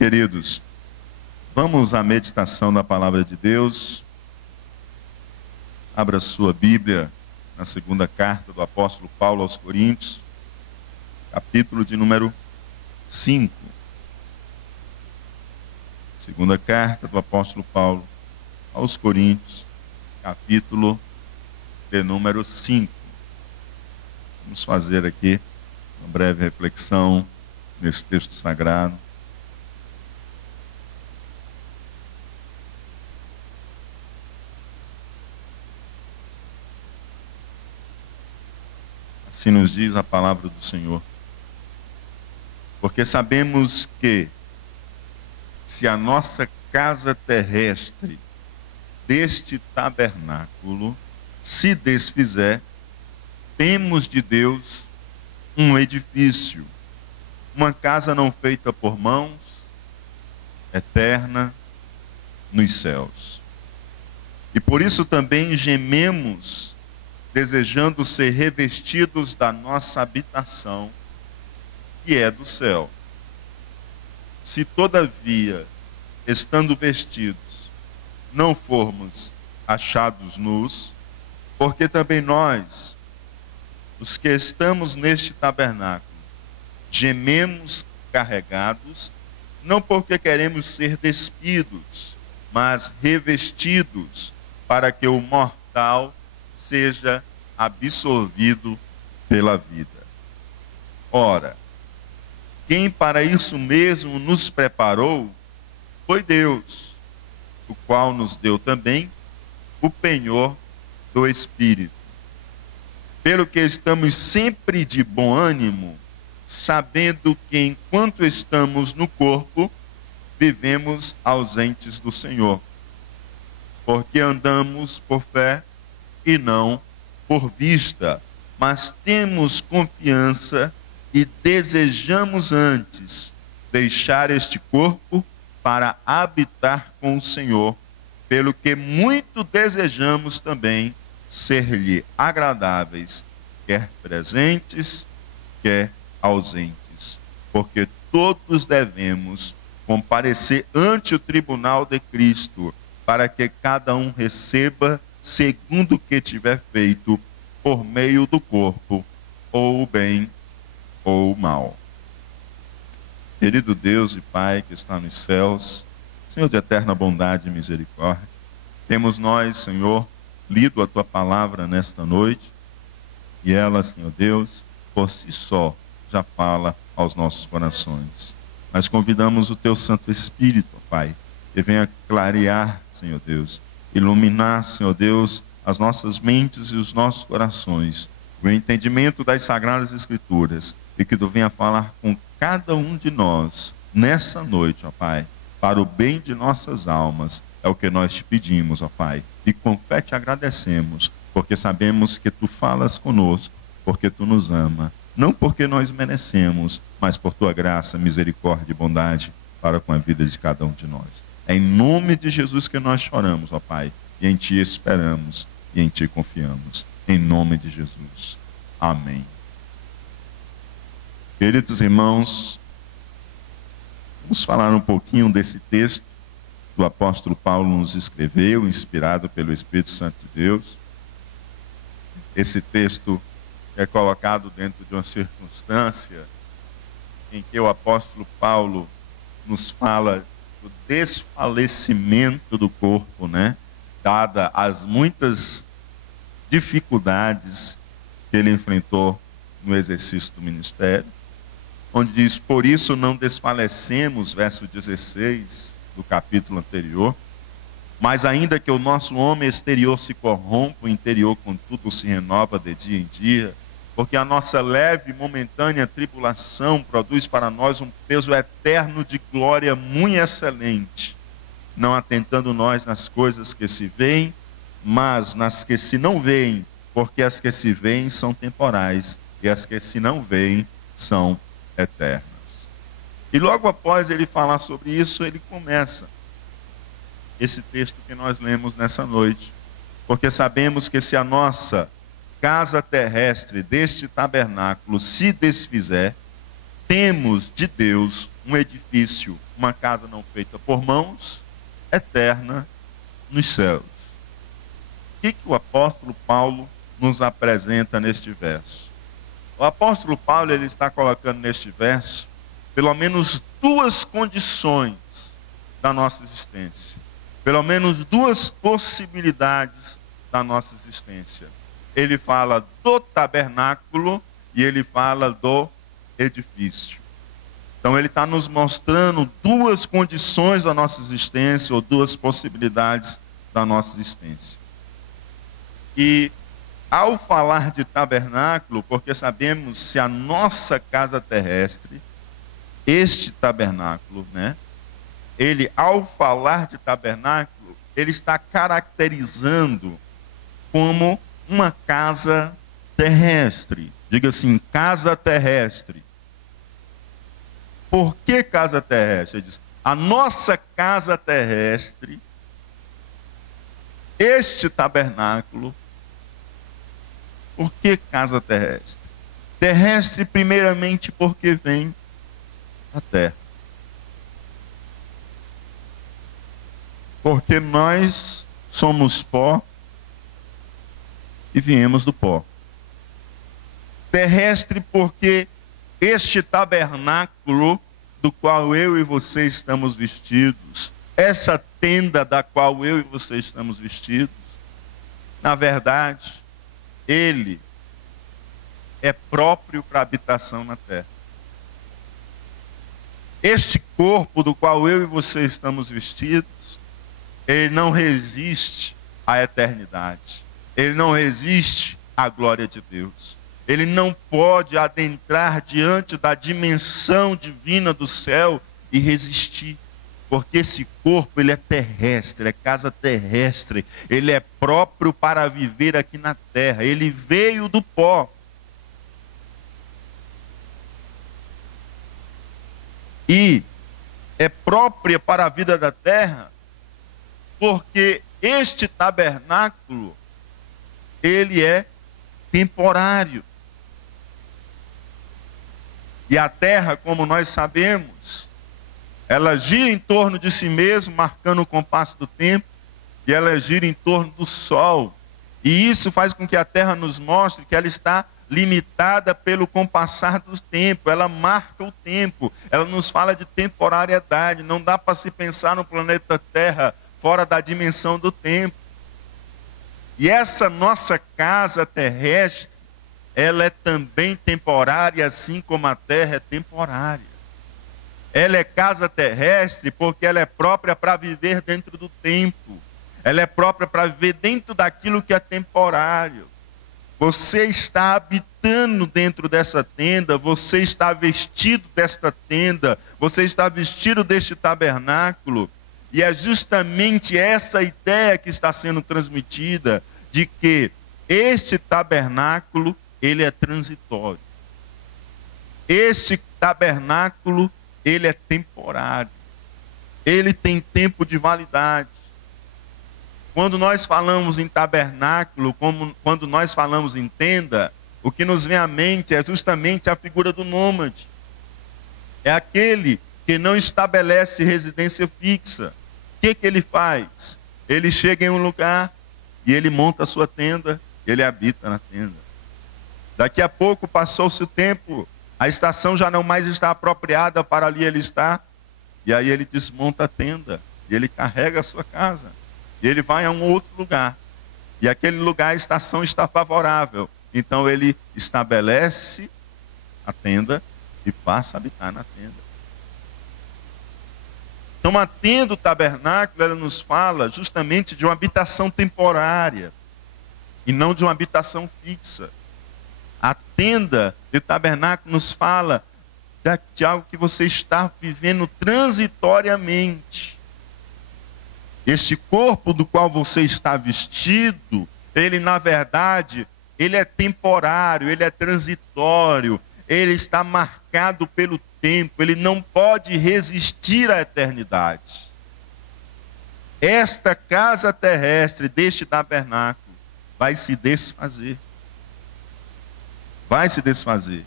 Queridos, vamos à meditação da palavra de Deus. Abra sua Bíblia na segunda carta do apóstolo Paulo aos Coríntios, capítulo de número 5. Segunda carta do apóstolo Paulo aos Coríntios, capítulo de número 5. Vamos fazer aqui uma breve reflexão nesse texto sagrado. Assim nos diz a palavra do Senhor. Porque sabemos que, se a nossa casa terrestre deste tabernáculo se desfizer, temos de Deus um edifício, uma casa não feita por mãos, eterna nos céus. E por isso também gememos, desejando ser revestidos da nossa habitação, que é do céu. Se todavia, estando vestidos, não formos achados nus, porque também nós, os que estamos neste tabernáculo, gememos carregados, não porque queremos ser despidos, mas revestidos, para que o mortal seja absorvido pela vida. Ora, quem para isso mesmo nos preparou foi Deus, o qual nos deu também o penhor do Espírito. Pelo que estamos sempre de bom ânimo, sabendo que enquanto estamos no corpo, vivemos ausentes do Senhor. Porque andamos por fé e não por vista, mas temos confiança e desejamos antes deixar este corpo para habitar com o Senhor, pelo que muito desejamos também ser-lhe agradáveis, quer presentes, quer ausentes, porque todos devemos comparecer ante o tribunal de Cristo, para que cada um receba segundo o que tiver feito por meio do corpo, ou o bem ou o mal. Querido Deus e Pai que está nos céus, Senhor de eterna bondade e misericórdia, temos nós, Senhor, lido a Tua palavra nesta noite, e ela, Senhor Deus, por si só, já fala aos nossos corações. Mas convidamos o Teu Santo Espírito, Pai, que venha clarear, Senhor Deus, iluminar, Senhor Deus, as nossas mentes e os nossos corações, o entendimento das Sagradas Escrituras, e que Tu venha falar com cada um de nós, nessa noite, ó Pai, para o bem de nossas almas, é o que nós te pedimos, ó Pai, e com fé te agradecemos, porque sabemos que Tu falas conosco, porque Tu nos ama, não porque nós merecemos, mas por Tua graça, misericórdia e bondade para com a vida de cada um de nós. É em nome de Jesus que nós choramos, ó Pai, e em Ti esperamos, e em Ti confiamos. Em nome de Jesus. Amém. Queridos irmãos, vamos falar um pouquinho desse texto que o apóstolo Paulo nos escreveu, inspirado pelo Espírito Santo de Deus. Esse texto é colocado dentro de uma circunstância em que o apóstolo Paulo nos fala do desfalecimento do corpo, né? Dada as muitas dificuldades que ele enfrentou no exercício do ministério, onde diz, por isso não desfalecemos, verso 16 do capítulo anterior, mas ainda que o nosso homem exterior se corrompa, o interior contudo se renova de dia em dia, porque a nossa leve e momentânea tribulação produz para nós um peso eterno de glória muito excelente, não atentando nós nas coisas que se veem, mas nas que se não veem, porque as que se veem são temporais, e as que se não veem são eternas. E logo após ele falar sobre isso, ele começa esse texto que nós lemos nessa noite. Porque sabemos que se a nossa casa terrestre deste tabernáculo se desfizer, temos de Deus um edifício, uma casa não feita por mãos, eterna nos céus. O que o apóstolo Paulo nos apresenta neste verso? O apóstolo Paulo ele está colocando neste verso pelo menos duas condições da nossa existência. Pelo menos duas possibilidades da nossa existência. Ele fala do tabernáculo e ele fala do edifício. Então ele está nos mostrando duas condições da nossa existência, ou duas possibilidades da nossa existência. E ao falar de tabernáculo, porque sabemos se a nossa casa terrestre, este tabernáculo, né? Ele, ao falar de tabernáculo, ele está caracterizando como uma casa terrestre. Diga assim, casa terrestre. Por que casa terrestre? Ele diz, a nossa casa terrestre, este tabernáculo. Por que casa terrestre? Terrestre, primeiramente, porque vem da terra. Porque nós somos pó e viemos do pó. Terrestre, porque este tabernáculo do qual eu e você estamos vestidos, essa tenda da qual eu e você estamos vestidos, na verdade, ele é próprio para habitação na terra. Este corpo do qual eu e você estamos vestidos, ele não resiste à eternidade. Ele não resiste à glória de Deus. Ele não pode adentrar diante da dimensão divina do céu e resistir. Porque esse corpo, ele é terrestre, é casa terrestre. Ele é próprio para viver aqui na terra. Ele veio do pó. E é própria para a vida da terra, porque este tabernáculo, ele é temporário. E a terra, como nós sabemos, ela gira em torno de si mesma, marcando o compasso do tempo, e ela gira em torno do sol. E isso faz com que a terra nos mostre que ela está limitada pelo compassar do tempo, ela marca o tempo, ela nos fala de temporariedade, não dá para se pensar no planeta Terra fora da dimensão do tempo. E essa nossa casa terrestre, ela é também temporária, assim como a terra é temporária. Ela é casa terrestre porque ela é própria para viver dentro do tempo. Ela é própria para viver dentro daquilo que é temporário. Você está habitando dentro dessa tenda, você está vestido desta tenda, você está vestido deste tabernáculo. E é justamente essa ideia que está sendo transmitida, de que este tabernáculo, ele é transitório. Este tabernáculo, ele é temporário. Ele tem tempo de validade. Quando nós falamos em tabernáculo, quando nós falamos em tenda, o que nos vem à mente é justamente a figura do nômade. É aquele que não estabelece residência fixa. O que ele faz? Ele chega em um lugar e ele monta a sua tenda, ele habita na tenda. Daqui a pouco passou-se o tempo, a estação já não mais está apropriada para ali ele estar, e aí ele desmonta a tenda, e ele carrega a sua casa, e ele vai a um outro lugar, e aquele lugar a estação está favorável, então ele estabelece a tenda e passa a habitar na tenda. Então a tenda, o tabernáculo, ela nos fala justamente de uma habitação temporária e não de uma habitação fixa. A tenda e o tabernáculo nos fala de algo que você está vivendo transitoriamente. Este corpo do qual você está vestido, ele na verdade, ele é temporário, ele é transitório, ele está marcado pelo tempo, ele não pode resistir à eternidade. Esta casa terrestre deste tabernáculo vai se desfazer. Vai se desfazer.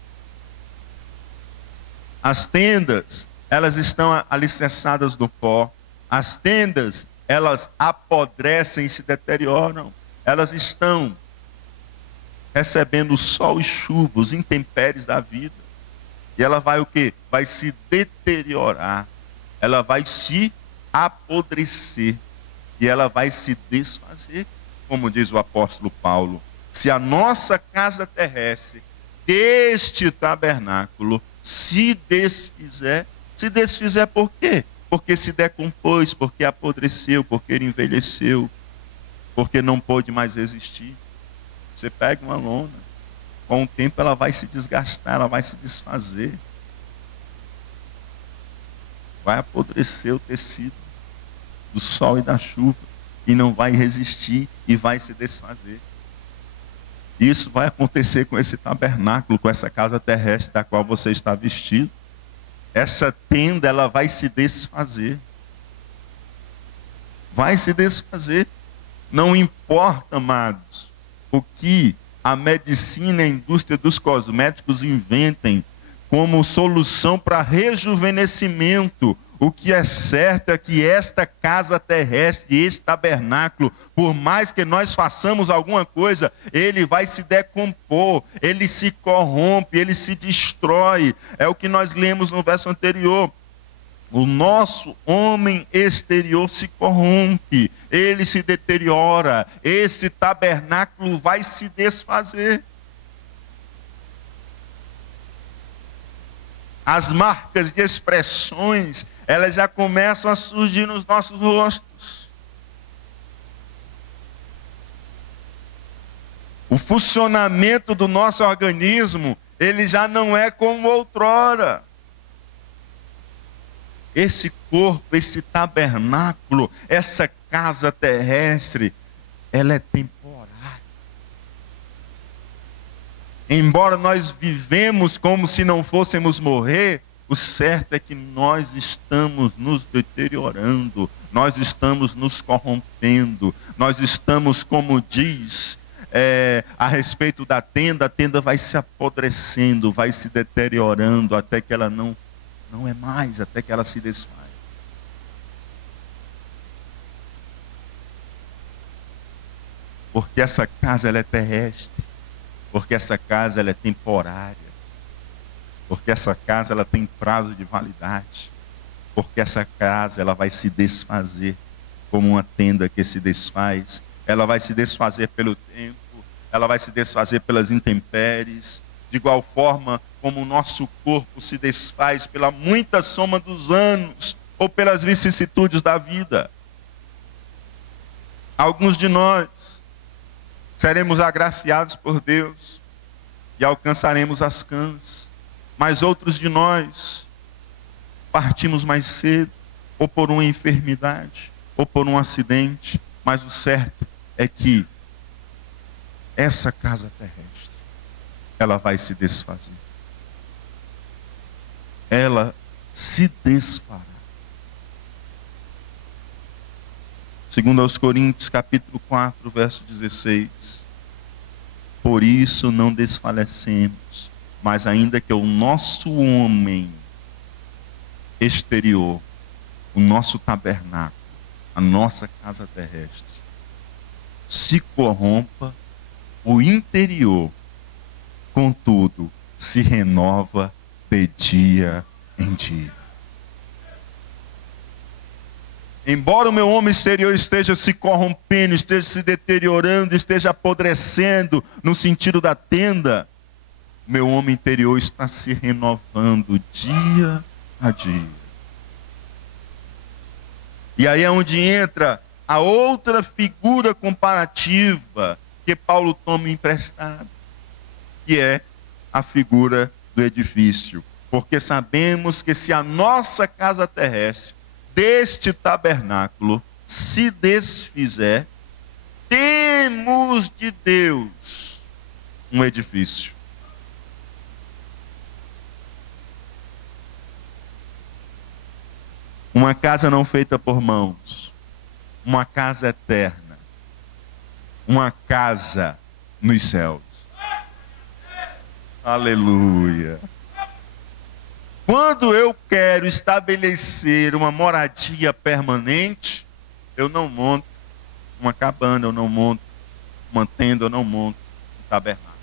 As tendas, elas estão alicerçadas no pó. As tendas, elas apodrecem e se deterioram. Elas estão recebendo sol e chuva, os intempéries da vida. E ela vai o quê? Vai se deteriorar. Ela vai se apodrecer. E ela vai se desfazer. Como diz o apóstolo Paulo, se a nossa casa terrestre, deste tabernáculo, se desfizer por quê? Porque se decompôs, porque apodreceu, porque envelheceu, porque não pôde mais resistir. Você pega uma lona, com o tempo ela vai se desgastar, ela vai se desfazer. Vai apodrecer o tecido do sol e da chuva, e não vai resistir, e vai se desfazer. Isso vai acontecer com esse tabernáculo, com essa casa terrestre da qual você está vestido. Essa tenda, ela vai se desfazer. Vai se desfazer. Não importa, amados, o que a medicina e a indústria dos cosméticos inventem como solução para rejuvenescimento. O que é certo é que esta casa terrestre, este tabernáculo, por mais que nós façamos alguma coisa, ele vai se decompor, ele se corrompe, ele se destrói. É o que nós lemos no verso anterior. O nosso homem exterior se corrompe, ele se deteriora, esse tabernáculo vai se desfazer. As marcas de expressões, elas já começam a surgir nos nossos rostos. O funcionamento do nosso organismo, ele já não é como outrora. Esse corpo, esse tabernáculo, essa casa terrestre, ela é temporária. Embora nós vivemos como se não fôssemos morrer, o certo é que nós estamos nos deteriorando, nós estamos nos corrompendo, nós estamos, como diz a respeito da tenda, a tenda vai se apodrecendo, vai se deteriorando, até que ela não é mais, até que ela se desfaz. Porque essa casa ela é terrestre, porque essa casa ela é temporária, porque essa casa ela tem prazo de validade, porque essa casa ela vai se desfazer como uma tenda que se desfaz, ela vai se desfazer pelo tempo, ela vai se desfazer pelas intempéries, de igual forma como o nosso corpo se desfaz pela muita soma dos anos ou pelas vicissitudes da vida. Alguns de nós seremos agraciados por Deus e alcançaremos as cãs, mas outros de nós partimos mais cedo, ou por uma enfermidade, ou por um acidente, mas o certo é que essa casa terrestre, ela vai se desfazer. Ela se desfará. Segundo aos Coríntios, capítulo 4, verso 16. Por isso não desfalecemos, mas ainda que o nosso homem exterior, o nosso tabernáculo, a nossa casa terrestre, se corrompa, o interior, contudo, se renova de dia em dia. Embora o meu homem exterior esteja se corrompendo, esteja se deteriorando, esteja apodrecendo no sentido da tenda, meu homem interior está se renovando dia a dia. E aí é onde entra a outra figura comparativa que Paulo toma emprestado, que é a figura do edifício. Porque sabemos que se a nossa casa terrestre, deste tabernáculo, se desfizer, temos de Deus um edifício. Uma casa não feita por mãos, uma casa eterna, uma casa nos céus. Aleluia. Quando eu quero estabelecer uma moradia permanente, eu não monto uma cabana, eu não monto uma tenda, eu não monto um tabernáculo.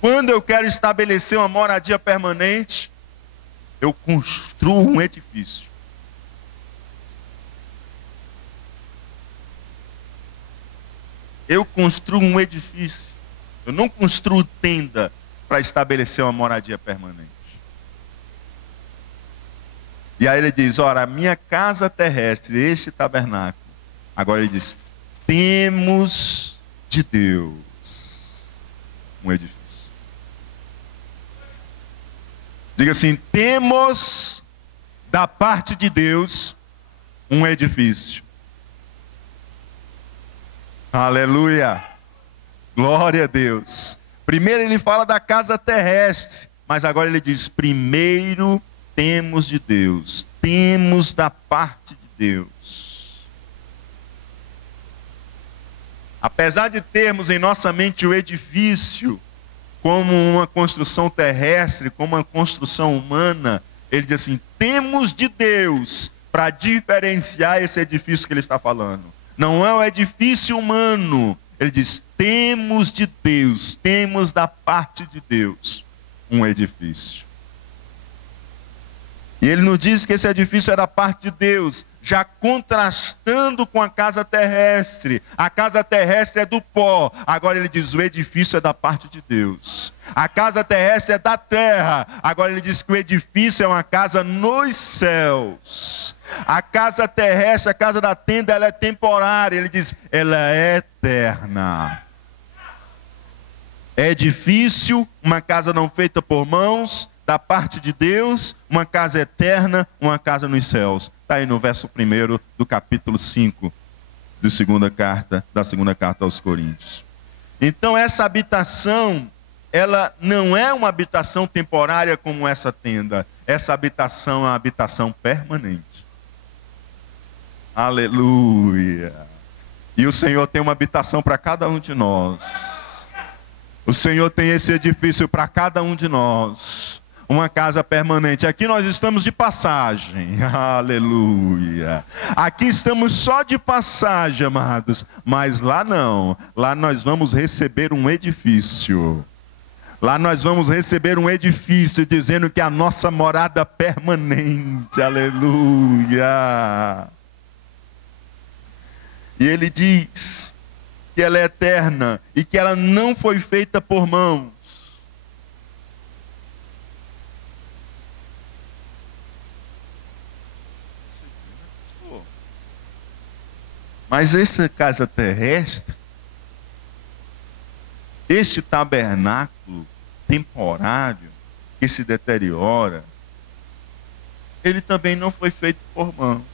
Quando eu quero estabelecer uma moradia permanente, eu construo um edifício. Eu construo um edifício. Eu não construo tenda para estabelecer uma moradia permanente. E aí ele diz, ora, a minha casa terrestre, este tabernáculo. Agora ele diz, temos de Deus um edifício. Diga assim, temos da parte de Deus um edifício. Aleluia. Glória a Deus. Primeiro ele fala da casa terrestre, mas agora ele diz, primeiro temos de Deus, temos da parte de Deus. Apesar de termos em nossa mente o edifício como uma construção terrestre, como uma construção humana, ele diz assim, temos de Deus, para diferenciar esse edifício que ele está falando. Não é um edifício humano, ele diz, temos de Deus, temos da parte de Deus um edifício. E ele nos diz que esse edifício é da parte de Deus, já contrastando com a casa terrestre. A casa terrestre é do pó. Agora ele diz, o edifício é da parte de Deus. A casa terrestre é da terra. Agora ele diz que o edifício é uma casa nos céus. A casa terrestre, a casa da tenda, ela é temporária. Ele diz, ela é eterna. Edifício, uma casa não feita por mãos, da parte de Deus, uma casa eterna, uma casa nos céus. Está aí no verso 1 do capítulo 5 da segunda carta aos Coríntios. Então essa habitação, ela não é uma habitação temporária como essa tenda. Essa habitação é uma habitação permanente. Aleluia. E o Senhor tem uma habitação para cada um de nós. O Senhor tem esse edifício para cada um de nós. Uma casa permanente. Aqui nós estamos de passagem. Aleluia. Aqui estamos só de passagem, amados. Mas lá não. Lá nós vamos receber um edifício. Lá nós vamos receber um edifício dizendo que é a nossa morada permanente. Aleluia. E ele diz que ela é eterna e que ela não foi feita por mãos. Mas essa casa terrestre, este tabernáculo temporário que se deteriora, ele também não foi feito por mão.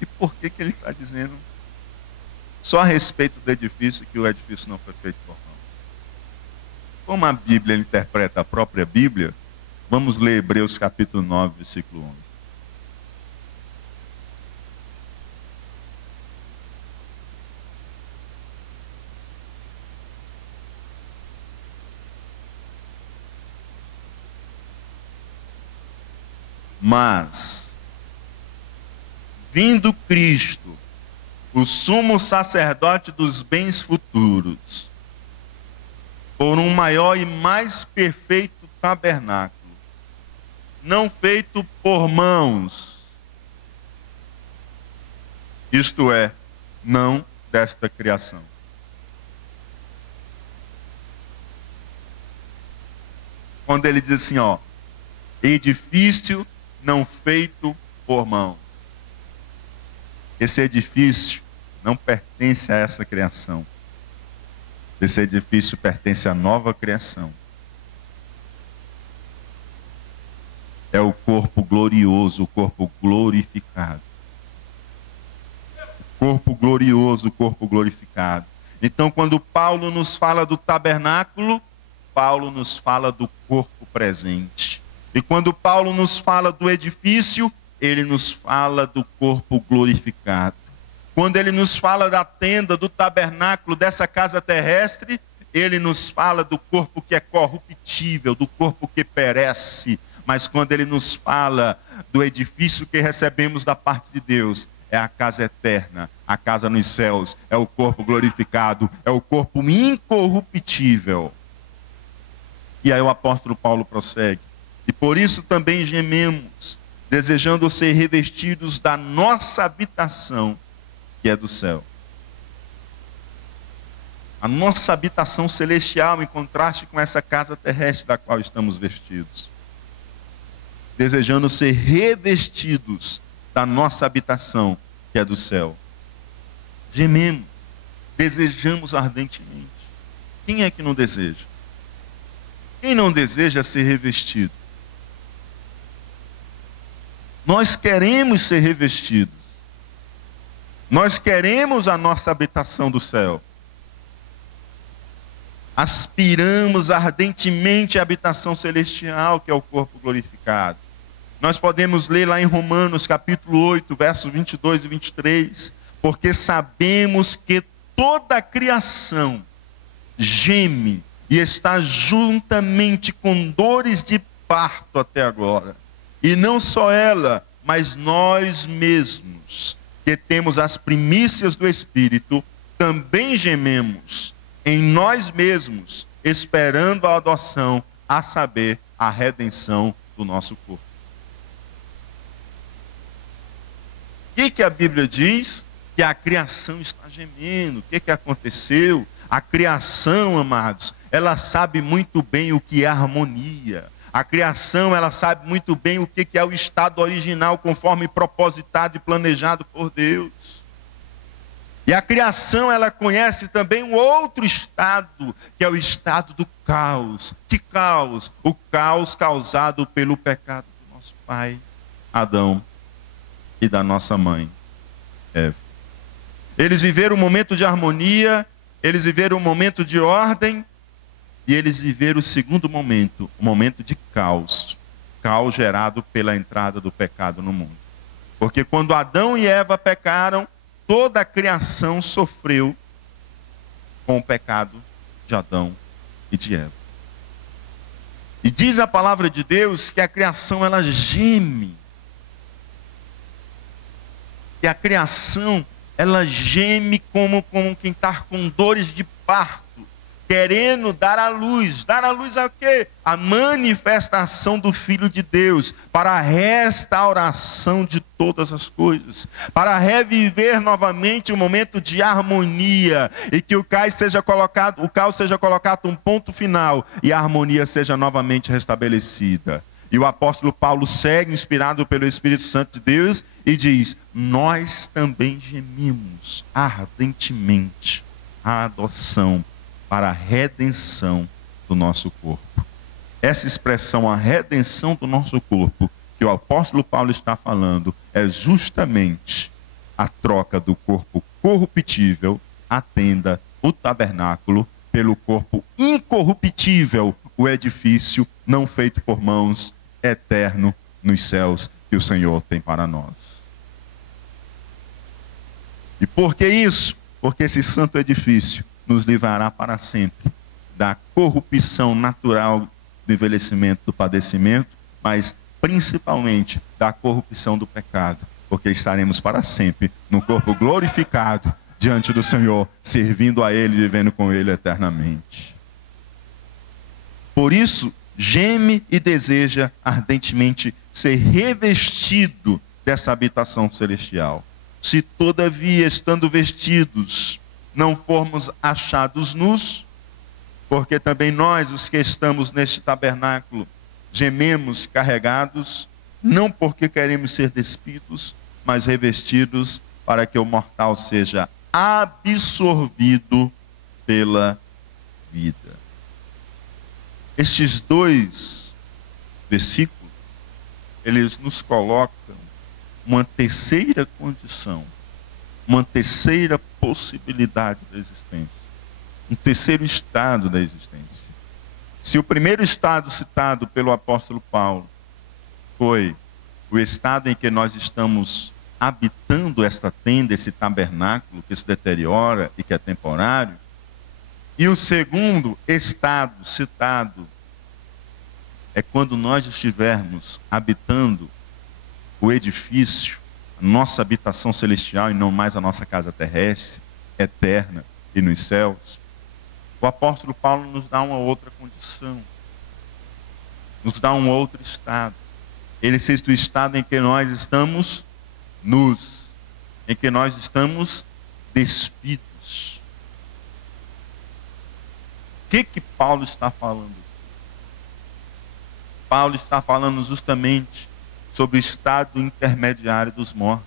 E por que ele está dizendo só a respeito do edifício que o edifício não foi feito por mão? Como a Bíblia interpreta a própria Bíblia, vamos ler Hebreus capítulo 9, versículo 11. Mas, vindo Cristo, o sumo sacerdote dos bens futuros, por um maior e mais perfeito tabernáculo, não feito por mãos, isto é, não desta criação. Quando ele diz assim, ó, edifício não feito por mão. Esse edifício não pertence a essa criação. Esse edifício pertence à nova criação. É o corpo glorioso, o corpo glorificado. O corpo glorioso, o corpo glorificado. Então, quando Paulo nos fala do tabernáculo, Paulo nos fala do corpo presente. E quando Paulo nos fala do edifício, ele nos fala do corpo glorificado. Quando ele nos fala da tenda, do tabernáculo, dessa casa terrestre, ele nos fala do corpo que é corruptível, do corpo que perece. Mas quando ele nos fala do edifício que recebemos da parte de Deus, é a casa eterna, a casa nos céus, é o corpo glorificado, é o corpo incorruptível. E aí o apóstolo Paulo prossegue: e por isso também gememos, desejando ser revestidos da nossa habitação, que é do céu. A nossa habitação celestial, em contraste com essa casa terrestre da qual estamos vestidos. Desejando ser revestidos da nossa habitação, que é do céu. Gememos, desejamos ardentemente. Quem é que não deseja? Quem não deseja ser revestido? Nós queremos ser revestidos. Nós queremos a nossa habitação do céu. Aspiramos ardentemente à habitação celestial, que é o corpo glorificado. Nós podemos ler lá em Romanos capítulo 8, versos 22 e 23. Porque sabemos que toda a criação geme e está juntamente com dores de parto até agora. E não só ela, mas nós mesmos, que temos as primícias do Espírito, também gememos em nós mesmos, esperando a adoção, a saber, a redenção do nosso corpo. O que a Bíblia diz? Que a criação está gemendo. O que aconteceu? A criação, amados, ela sabe muito bem o que é harmonia. A criação, ela sabe muito bem o que é o estado original, conforme propositado e planejado por Deus. E a criação, ela conhece também um outro estado, que é o estado do caos. Que caos? O caos causado pelo pecado do nosso pai, Adão, e da nossa mãe, Eva. Eles viveram um momento de harmonia, eles viveram um momento de ordem, e eles viveram o segundo momento, o momento de caos. Caos gerado pela entrada do pecado no mundo. Porque quando Adão e Eva pecaram, toda a criação sofreu com o pecado de Adão e de Eva. E diz a palavra de Deus que a criação, ela geme. Que a criação, ela geme como quem está com dores de parto, querendo dar à luz. Dar à luz a quê? A manifestação do Filho de Deus, para a restauração de todas as coisas, para reviver novamente um momento de harmonia, e que o caos seja colocado um ponto final, e a harmonia seja novamente restabelecida. E o apóstolo Paulo segue, inspirado pelo Espírito Santo de Deus, e diz: nós também gemimos ardentemente a adoção para a redenção do nosso corpo. Essa expressão, a redenção do nosso corpo, que o apóstolo Paulo está falando, é justamente a troca do corpo corruptível, a tenda, o tabernáculo, pelo corpo incorruptível, o edifício não feito por mãos, eterno nos céus, que o Senhor tem para nós. E por que isso? Porque esse santo edifício nos livrará para sempre da corrupção natural do envelhecimento, do padecimento, mas principalmente da corrupção do pecado, porque estaremos para sempre no corpo glorificado diante do Senhor, servindo a Ele, vivendo com Ele eternamente. Por isso, geme e deseja ardentemente ser revestido dessa habitação celestial. Se todavia, estando vestidos, não formos achados nus, porque também nós, os que estamos neste tabernáculo, gememos carregados, não porque queremos ser despidos, mas revestidos, para que o mortal seja absorvido pela vida. Estes dois versículos, eles nos colocam uma terceira condição, uma terceira possibilidade da existência, um terceiro estado da existência. Se o primeiro estado citado pelo apóstolo Paulo foi o estado em que nós estamos habitando esta tenda, esse tabernáculo que se deteriora e que é temporário. E o segundo estado citado é quando nós estivermos habitando o edifício, a nossa habitação celestial e não mais a nossa casa terrestre, eterna e nos céus. O apóstolo Paulo nos dá uma outra condição, nos dá um outro estado. Ele diz do estado em que nós estamos nus, em que nós estamos despidos. O que Paulo está falando? Paulo está falando justamente sobre o estado intermediário dos mortos.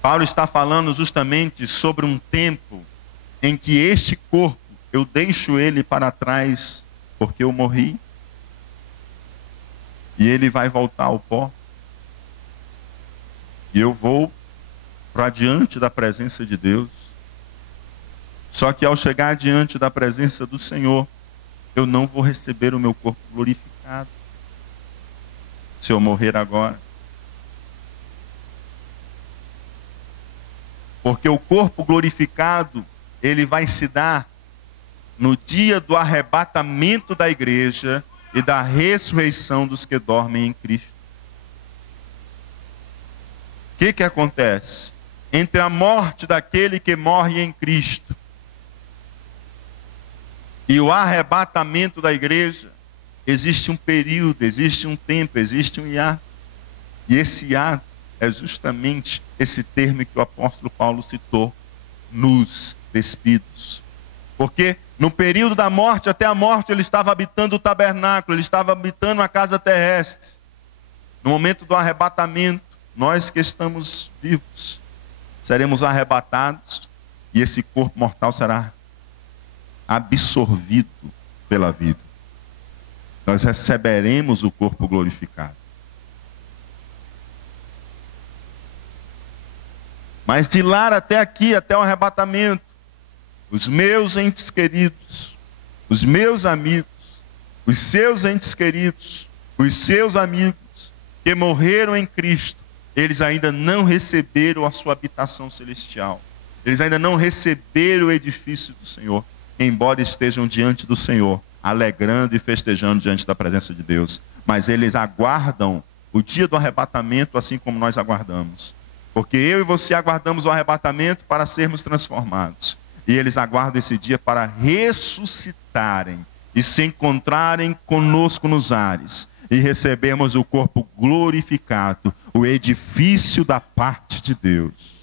Paulo está falando justamente sobre um tempo em que este corpo, eu deixo ele para trás porque eu morri. E ele vai voltar ao pó. E eu vou para diante da presença de Deus. Só que ao chegar diante da presença do Senhor, eu não vou receber o meu corpo glorificado. Se eu morrer agora. Porque o corpo glorificado, ele vai se dar no dia do arrebatamento da igreja e da ressurreição dos que dormem em Cristo. O que acontece? Entre a morte daquele que morre em Cristo e o arrebatamento da igreja, existe um período, existe um tempo, existe um hiato. E esse hiato é justamente esse termo que o apóstolo Paulo citou, nos despidos. Porque no período da morte, até a morte, ele estava habitando o tabernáculo, ele estava habitando a casa terrestre. No momento do arrebatamento, nós que estamos vivos, seremos arrebatados e esse corpo mortal será absorvido pela vida. Nós receberemos o corpo glorificado. Mas de lá até aqui, até o arrebatamento, os meus entes queridos, os meus amigos, os seus entes queridos, os seus amigos que morreram em Cristo, eles ainda não receberam a sua habitação celestial. Eles ainda não receberam o edifício do Senhor, embora estejam diante do Senhor, alegrando e festejando diante da presença de Deus. Mas eles aguardam o dia do arrebatamento, assim como nós aguardamos. Porque eu e você aguardamos o arrebatamento para sermos transformados. E eles aguardam esse dia para ressuscitarem e se encontrarem conosco nos ares. E recebermos o corpo glorificado, o edifício da parte de Deus.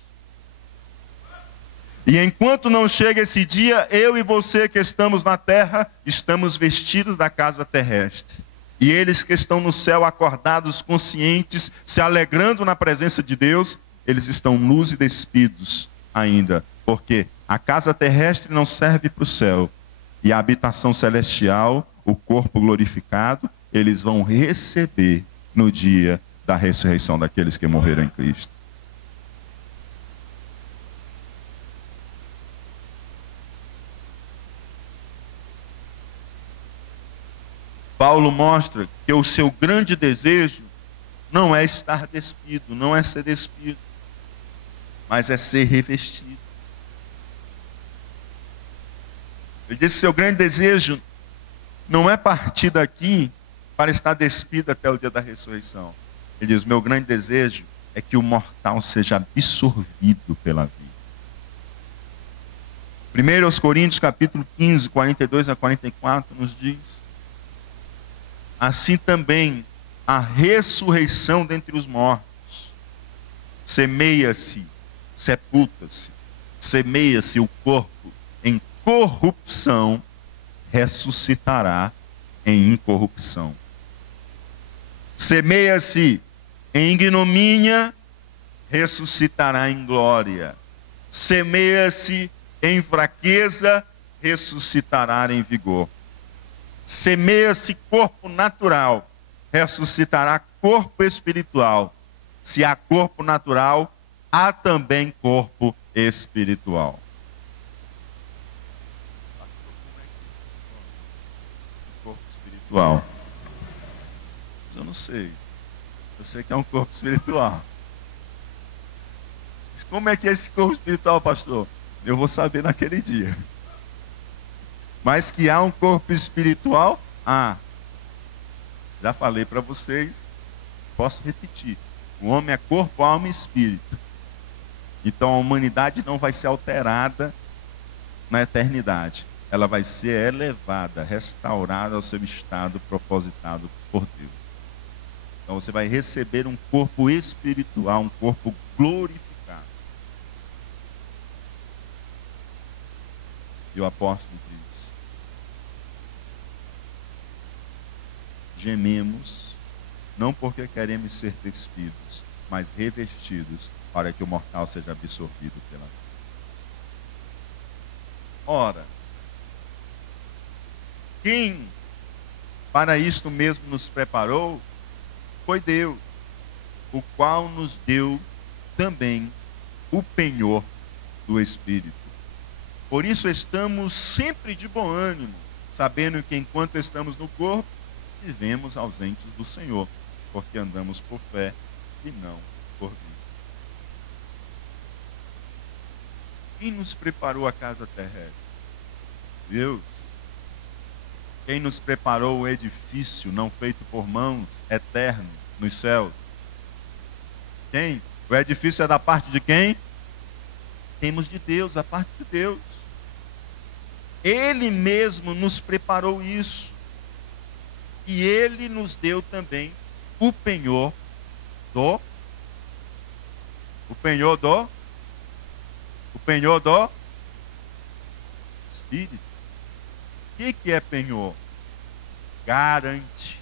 E enquanto não chega esse dia, eu e você que estamos na terra, estamos vestidos da casa terrestre. E eles que estão no céu acordados, conscientes, se alegrando na presença de Deus, eles estão nus e despidos ainda. Porque a casa terrestre não serve para o céu. E a habitação celestial, o corpo glorificado, eles vão receber no dia da ressurreição daqueles que morreram em Cristo. Paulo mostra que o seu grande desejo não é estar despido, não é ser despido, mas é ser revestido. Ele diz que seu grande desejo não é partir daqui para estar despido até o dia da ressurreição. Ele diz, meu grande desejo é que o mortal seja absorvido pela vida. 1 Coríntios capítulo 15, 42 a 44 nos diz, assim também a ressurreição dentre os mortos semeia-se, sepulta-se, semeia-se o corpo em corrupção, ressuscitará em incorrupção. Semeia-se em ignomínia, ressuscitará em glória. Semeia-se em fraqueza, ressuscitará em vigor. Semeia-se corpo natural, ressuscitará corpo espiritual. Se há corpo natural, há também corpo espiritual. Corpo espiritual. Eu não sei. Eu sei que é um corpo espiritual. Mas como é que é esse corpo espiritual, pastor? Eu vou saber naquele dia. Mas que há um corpo espiritual, já falei para vocês, posso repetir. O homem é corpo, alma e espírito. Então a humanidade não vai ser alterada na eternidade. Ela vai ser elevada, restaurada ao seu estado propositado por Deus. Então você vai receber um corpo espiritual, um corpo glorificado. E o apóstolo diz: gememos, não porque queremos ser despidos, mas revestidos, para que o mortal seja absorvido pela vida. Ora, quem para isto mesmo nos preparou foi Deus, o qual nos deu também o penhor do Espírito. Por isso estamos sempre de bom ânimo, sabendo que enquanto estamos no corpo, vivemos ausentes do Senhor, porque andamos por fé e não por vista. Quem nos preparou a casa terrestre? Deus. Quem nos preparou o edifício não feito por mãos, eterno, nos céus? Quem? O edifício é da parte de quem? Temos de Deus, a parte de Deus. Ele mesmo nos preparou isso. E Ele nos deu também o penhor do... O penhor do Espírito. O que é penhor? Garantia.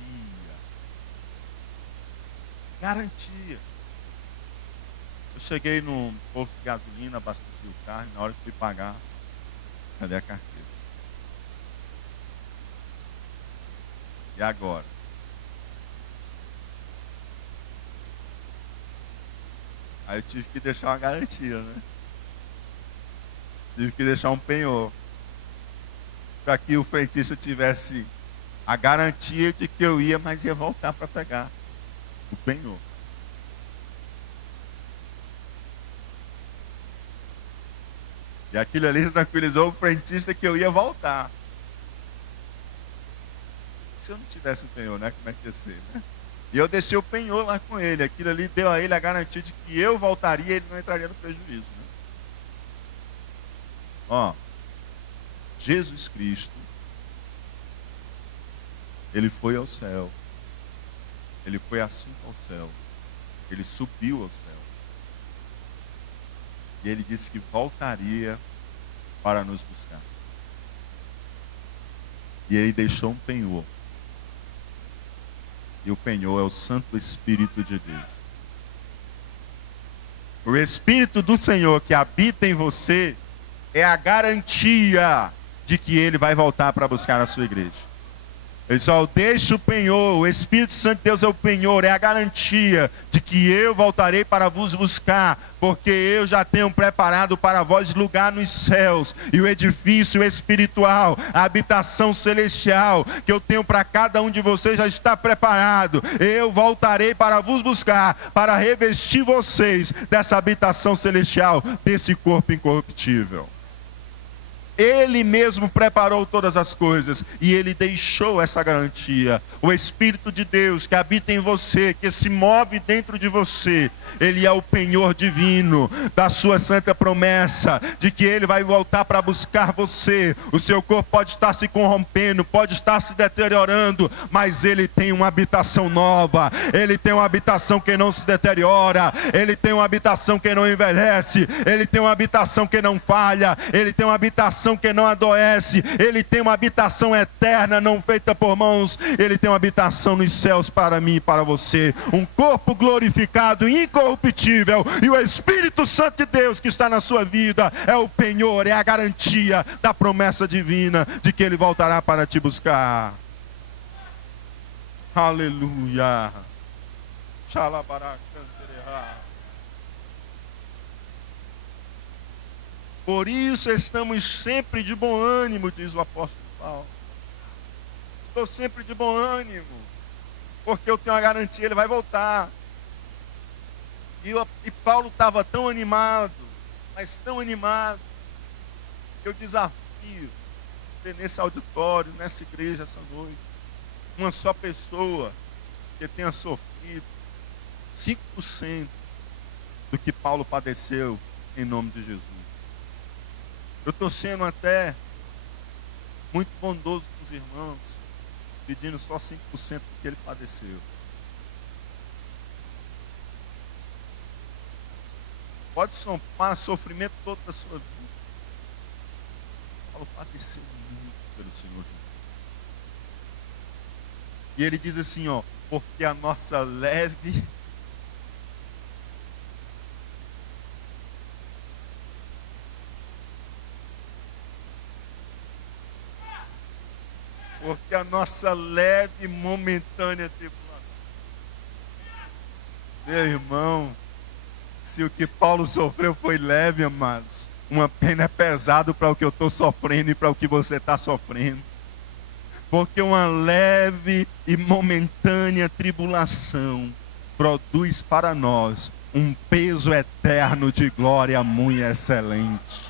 Garantia. Eu cheguei num posto de gasolina, abasteci o carro, e na hora que fui pagar, cadê a carteira? E agora? Aí eu tive que deixar uma garantia, né? Tive que deixar um penhor, para que o frentista tivesse a garantia de que eu ia, mas ia voltar para pegar o penhor. E aquilo ali tranquilizou o frentista que eu ia voltar. Se eu não tivesse o penhor, né? Como é que ia ser, né? E eu deixei o penhor lá com ele. Aquilo ali deu a ele a garantia de que eu voltaria e ele não entraria no prejuízo, né? Ó, Jesus Cristo, Ele foi ao céu. Ele foi assunto ao céu. Ele subiu ao céu. E Ele disse que voltaria para nos buscar. E Ele deixou um penhor. E o penhor é o Santo Espírito de Deus. O Espírito do Senhor que habita em você é a garantia de que Ele vai voltar para buscar a sua igreja. Ele só deixa o penhor, o Espírito Santo de Deus é o penhor, é a garantia de que eu voltarei para vos buscar, porque eu já tenho preparado para vós lugar nos céus, e o edifício espiritual, a habitação celestial, que eu tenho para cada um de vocês já está preparado. Eu voltarei para vos buscar, para revestir vocês dessa habitação celestial, desse corpo incorruptível. Ele mesmo preparou todas as coisas e Ele deixou essa garantia. O Espírito de Deus que habita em você, que se move dentro de você, Ele é o penhor divino da sua santa promessa de que Ele vai voltar para buscar você. O seu corpo pode estar se corrompendo, pode estar se deteriorando, mas Ele tem uma habitação nova. Ele tem uma habitação que não se deteriora. Ele tem uma habitação que não envelhece. Ele tem uma habitação que não falha. Ele tem uma habitação que não adoece. Ele tem uma habitação eterna, não feita por mãos. Ele tem uma habitação nos céus para mim e para você. Um corpo glorificado, incorruptível. E o Espírito Santo de Deus que está na sua vida é o penhor, é a garantia da promessa divina de que Ele voltará para te buscar. Aleluia. Por isso estamos sempre de bom ânimo, diz o apóstolo Paulo. Estou sempre de bom ânimo, porque eu tenho a garantia, Ele vai voltar. E Paulo estava tão animado, mas tão animado, que eu desafio ter nesse auditório, nessa igreja essa noite, uma só pessoa que tenha sofrido 5% do que Paulo padeceu em nome de Jesus. Eu estou sendo até muito bondoso com os irmãos, pedindo só 5% do que ele padeceu. Pode somar sofrimento todo da sua vida. Paulo padeceu muito pelo Senhor Jesus. E ele diz assim, ó, porque a nossa leve e momentânea tribulação. Meu irmão, se o que Paulo sofreu foi leve, amados, uma pena é pesado para o que eu estou sofrendo e para o que você está sofrendo. Porque uma leve e momentânea tribulação produz para nós um peso eterno de glória muito excelente.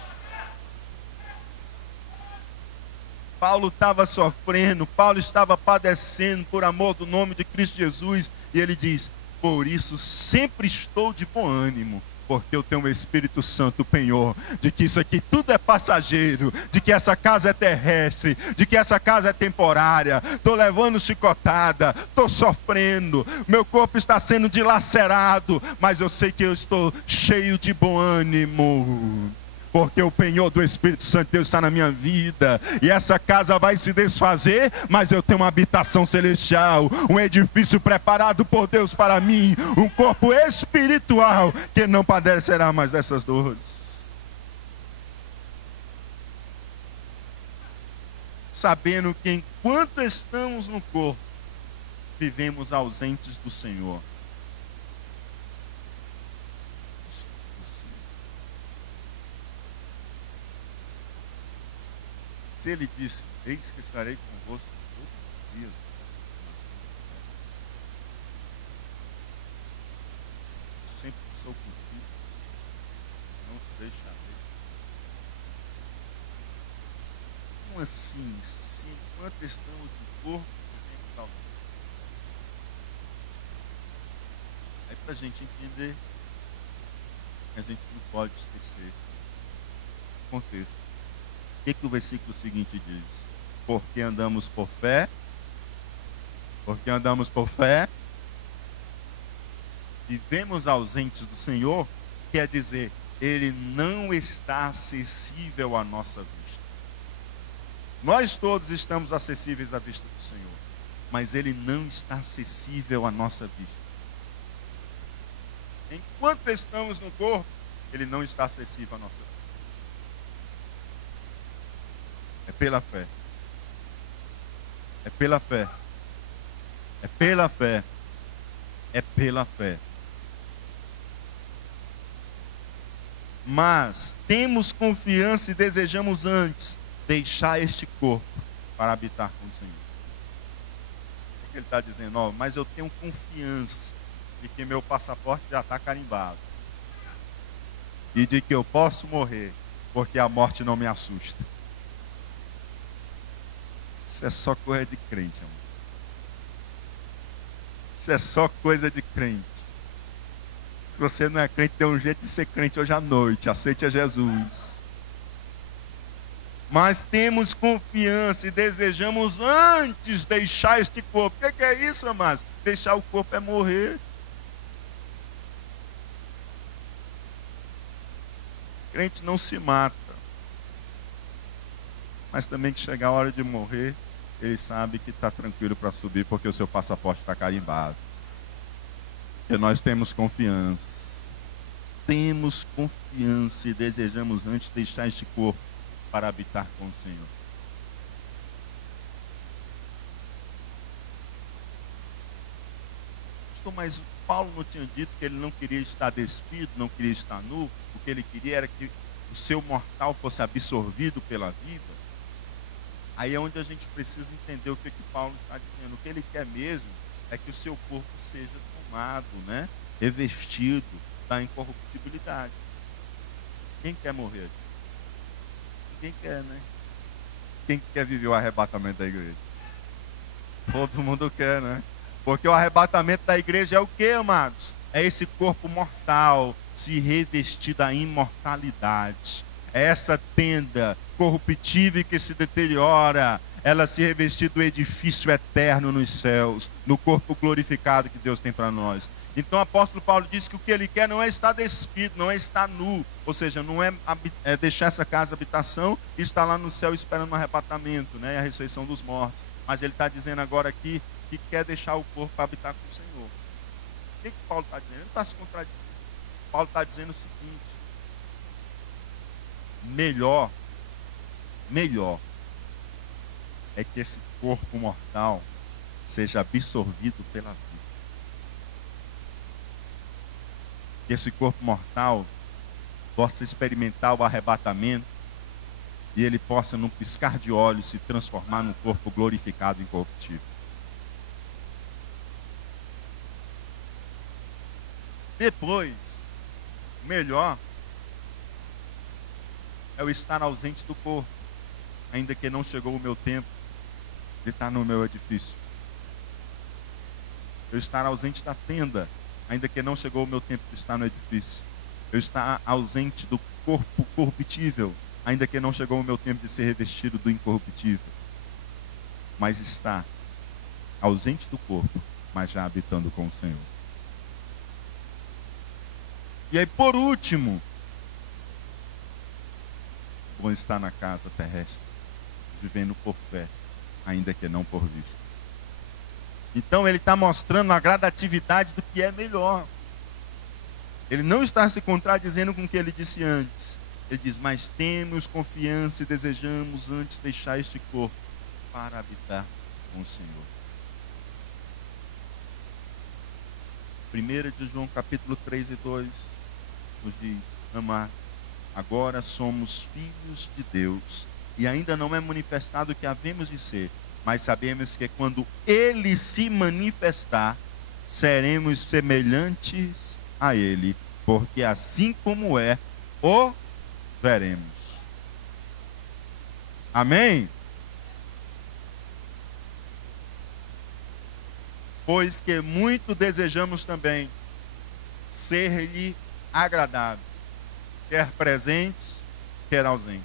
Paulo estava sofrendo, Paulo estava padecendo por amor do nome de Cristo Jesus, e ele diz: por isso sempre estou de bom ânimo, porque eu tenho o Espírito Santo penhor, de que isso aqui tudo é passageiro, de que essa casa é terrestre, de que essa casa é temporária. Estou levando chicotada, estou sofrendo, meu corpo está sendo dilacerado, mas eu sei que eu estou cheio de bom ânimo, porque o penhor do Espírito Santo de Deus está na minha vida, e essa casa vai se desfazer, mas eu tenho uma habitação celestial, um edifício preparado por Deus para mim, um corpo espiritual que não padecerá mais dessas dores. Sabendo que enquanto estamos no corpo, vivemos ausentes do Senhor. Se ele disse: eis que estarei convosco todos os dias, eu sempre sou contigo, não te deixarei. Como assim? Se enquanto estamos no corpo, vivemos ausentes. Aí para a gente entender, a gente não pode esquecer o contexto. O que o versículo seguinte diz? Porque andamos por fé. Porque andamos por fé. Vivemos ausentes do Senhor. Quer dizer, Ele não está acessível à nossa vista. Nós todos estamos acessíveis à vista do Senhor, mas Ele não está acessível à nossa vista. Enquanto estamos no corpo, Ele não está acessível à nossa vista. É pela fé. É pela fé. É pela fé. É pela fé. Mas temos confiança e desejamos antes deixar este corpo para habitar com o Senhor. O que ele está dizendo? Ó, mas eu tenho confiança de que meu passaporte já está carimbado. E de que eu posso morrer, porque a morte não me assusta. Isso é só coisa de crente, amor. Isso é só coisa de crente. Se você não é crente, tem um jeito de ser crente hoje à noite. Aceite a Jesus. Mas temos confiança e desejamos antes deixar este corpo. O que é isso, amados? Deixar o corpo é morrer. Crente não se mata. Mas também que chegar a hora de morrer, ele sabe que está tranquilo para subir, porque o seu passaporte está carimbado. Porque nós temos confiança. Temos confiança e desejamos antes deixar este corpo para habitar com o Senhor. Mas Paulo não tinha dito que ele não queria estar despido, não queria estar nu. O que ele queria era que o seu mortal fosse absorvido pela vida. Aí é onde a gente precisa entender o que Paulo está dizendo. O que ele quer mesmo é que o seu corpo seja tomado, né? Revestido, da incorruptibilidade. Quem quer morrer? Ninguém quer, né? Quem quer viver o arrebatamento da igreja? Todo mundo quer, né? Porque o arrebatamento da igreja é o que, amados? É esse corpo mortal se revestir da imortalidade. É essa tenda corruptível que se deteriora, ela se revestir do edifício eterno nos céus, no corpo glorificado que Deus tem para nós. Então o apóstolo Paulo diz que o que ele quer não é estar despido, não é estar nu, ou seja, não é deixar essa casa de habitação e estar lá no céu esperando um arrebatamento, né, a ressurreição dos mortos. Mas ele está dizendo agora aqui que quer deixar o corpo para habitar com o Senhor. O que Paulo está dizendo? Ele não está se contradizendo. Paulo está dizendo o seguinte: melhor é que esse corpo mortal seja absorvido pela vida. Que esse corpo mortal possa experimentar o arrebatamento e ele possa, num piscar de olhos, se transformar num corpo glorificado e incorruptível. Depois, melhor é eu estar ausente do corpo, ainda que não chegou o meu tempo de estar no meu edifício. Eu estar ausente da tenda, ainda que não chegou o meu tempo de estar no edifício. Eu estar ausente do corpo corruptível, ainda que não chegou o meu tempo de ser revestido do incorruptível. Mas estar ausente do corpo, mas já habitando com o Senhor. E aí, por último, bom estar na casa terrestre, vivendo por fé, ainda que não por vista. Então ele está mostrando a gradatividade do que é melhor. Ele não está se contradizendo com o que ele disse antes. Ele diz: mas temos confiança e desejamos antes deixar este corpo para habitar com o Senhor. 1 de João capítulo 3 e 2 nos diz: amados, agora somos filhos de Deus, e ainda não é manifestado o que havemos de ser, mas sabemos que quando Ele se manifestar, seremos semelhantes a Ele, porque assim como é, o veremos. Amém? Pois que muito desejamos também ser-lhe agradável, quer presentes, quer ausentes.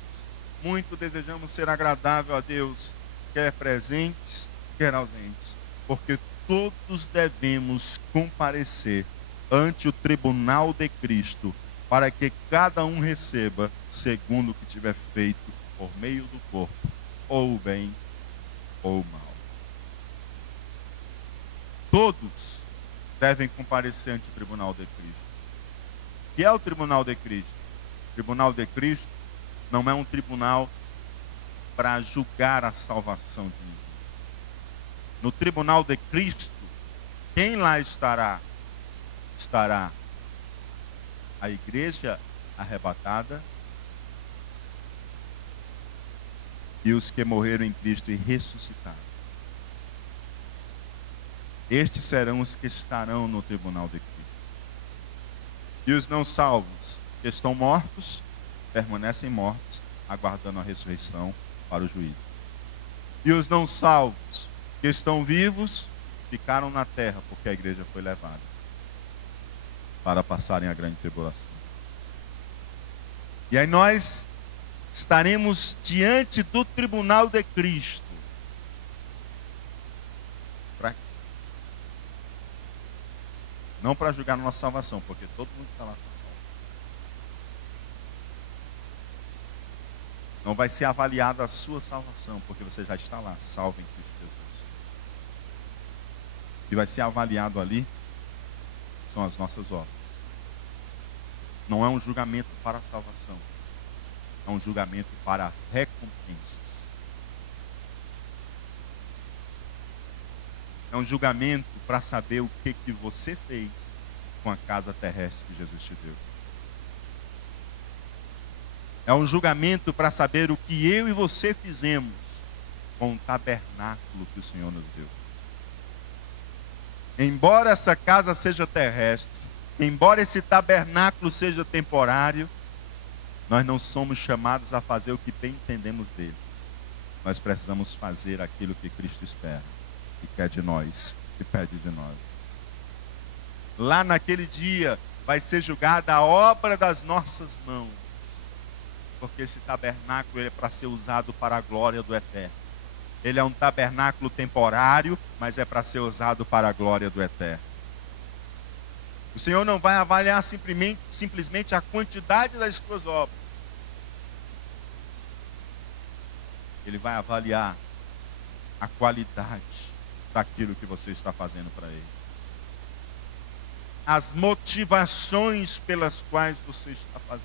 Muito desejamos ser agradável a Deus, quer presentes, quer ausentes, porque todos devemos comparecer ante o tribunal de Cristo, para que cada um receba segundo o que tiver feito por meio do corpo, ou o bem ou o mal. Todos devem comparecer ante o tribunal de Cristo. O que é o tribunal de Cristo? O tribunal de Cristo não é um tribunal para julgar a salvação de ninguém. No tribunal de Cristo, quem lá estará? Estará a igreja arrebatada e os que morreram em Cristo e ressuscitaram. Estes serão os que estarão no tribunal de Cristo. E os não salvos, que estão mortos, permanecem mortos, aguardando a ressurreição para o juízo. E os não salvos, que estão vivos, ficaram na terra, porque a igreja foi levada para passarem a grande tribulação. E aí nós estaremos diante do tribunal de Cristo. Não para julgar a nossa salvação, porque todo mundo está lá para salvo. Não vai ser avaliada a sua salvação, porque você já está lá, salvo em Cristo Jesus. E vai ser avaliado ali são as nossas obras. Não é um julgamento para a salvação, é um julgamento para recompensas. É um julgamento para saber o que você fez com a casa terrestre que Jesus te deu. É um julgamento para saber o que eu e você fizemos com o tabernáculo que o Senhor nos deu. Embora essa casa seja terrestre, embora esse tabernáculo seja temporário, nós não somos chamados a fazer o que bem entendemos dele. Nós precisamos fazer aquilo que Cristo espera e quer de nós, e pede de nós. Lá naquele dia vai ser julgada a obra das nossas mãos, porque esse tabernáculo é para ser usado para a glória do Eterno. Ele é um tabernáculo temporário, mas é para ser usado para a glória do Eterno. O Senhor não vai avaliar simplesmente a quantidade das suas obras. Ele vai avaliar a qualidade daquilo que você está fazendo para Ele. As motivações pelas quais você está fazendo.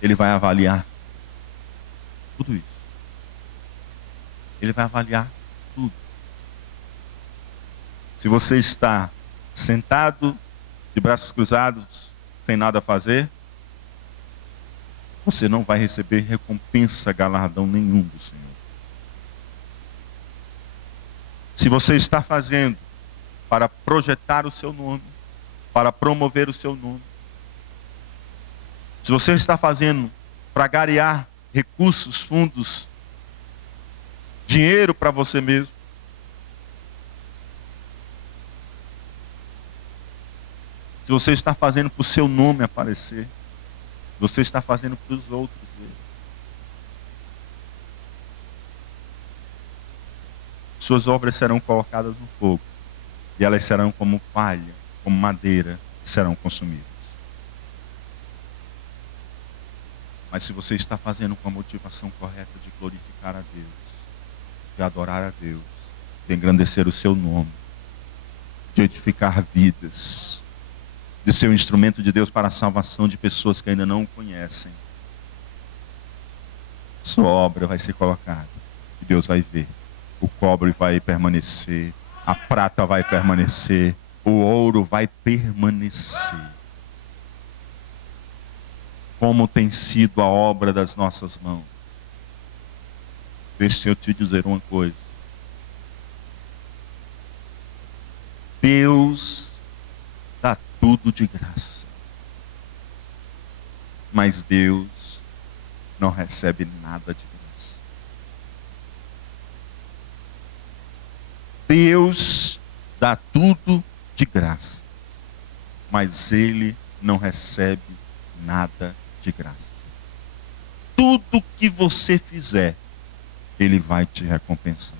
Ele vai avaliar tudo isso. Ele vai avaliar tudo. Se você está sentado, de braços cruzados, sem nada a fazer, você não vai receber recompensa, galardão nenhum do Senhor. Se você está fazendo para projetar o seu nome, para promover o seu nome, se você está fazendo para garear recursos, fundos, dinheiro para você mesmo, se você está fazendo para o seu nome aparecer, você está fazendo para os outros ver. Suas obras serão colocadas no fogo, e elas serão como palha, como madeira, e serão consumidas. Mas se você está fazendo com a motivação correta de glorificar a Deus, de adorar a Deus, de engrandecer o seu nome, de edificar vidas, de ser um instrumento de Deus para a salvação de pessoas que ainda não o conhecem, sua obra vai ser colocada e Deus vai ver. O cobre vai permanecer, a prata vai permanecer, o ouro vai permanecer. Como tem sido a obra das nossas mãos. Deixa eu te dizer uma coisa. Deus dá tudo de graça. Mas Deus não recebe nada de graça. Deus dá tudo de graça. Mas Ele não recebe nada de graça. Tudo que você fizer, Ele vai te recompensar.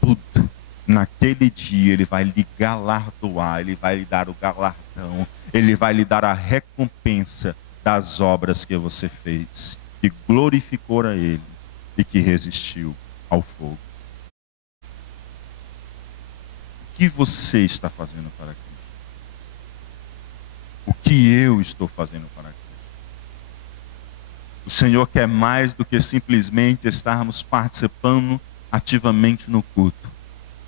Tudo. Naquele dia Ele vai lhe galardoar, Ele vai lhe dar o galardão, Ele vai lhe dar a recompensa das obras que você fez, que glorificou a Ele e que resistiu ao fogo. O que você está fazendo para Cristo? O que eu estou fazendo para Cristo? O Senhor quer mais do que simplesmente estarmos participando ativamente no culto.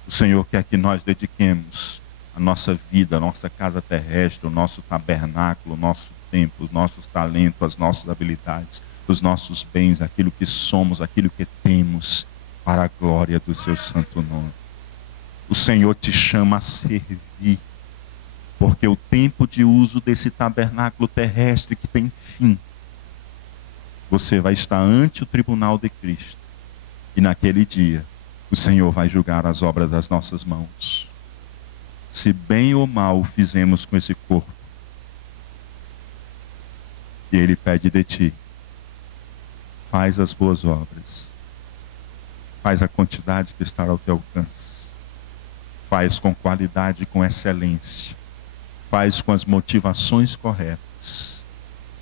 O Senhor quer que nós dediquemos a nossa vida, a nossa casa terrestre, o nosso tabernáculo, o nosso tempo, os nossos talentos, as nossas habilidades, os nossos bens, aquilo que somos, aquilo que temos, para a glória do seu santo nome. O Senhor te chama a servir, porque o tempo de uso desse tabernáculo terrestre que tem fim, você vai estar ante o tribunal de Cristo. E naquele dia, o Senhor vai julgar as obras das nossas mãos. Se bem ou mal fizemos com esse corpo. E Ele pede de ti, faz as boas obras. Faz a quantidade que está ao teu alcance. Faz com qualidade e com excelência. Faz com as motivações corretas.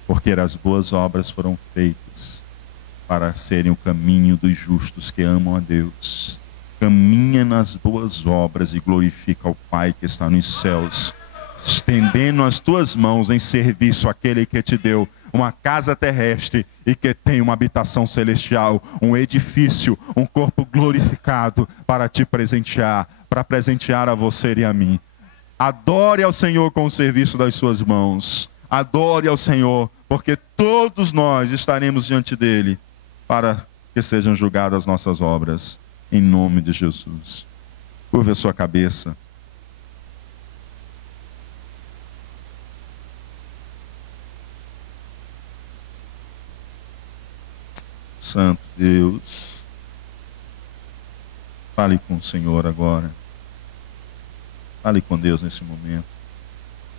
Porque as boas obras foram feitas para serem o caminho dos justos que amam a Deus. Caminha nas boas obras e glorifica ao Pai que está nos céus, estendendo as tuas mãos em serviço àquele que te deu uma casa terrestre e que tem uma habitação celestial, um edifício, um corpo glorificado para te presentear, para presentear a você e a mim. Adore ao Senhor com o serviço das suas mãos. Adore ao Senhor, porque todos nós estaremos diante dele para que sejam julgadas as nossas obras, em nome de Jesus. Curva a sua cabeça. Santo Deus, fale com o Senhor agora. Fale com Deus nesse momento.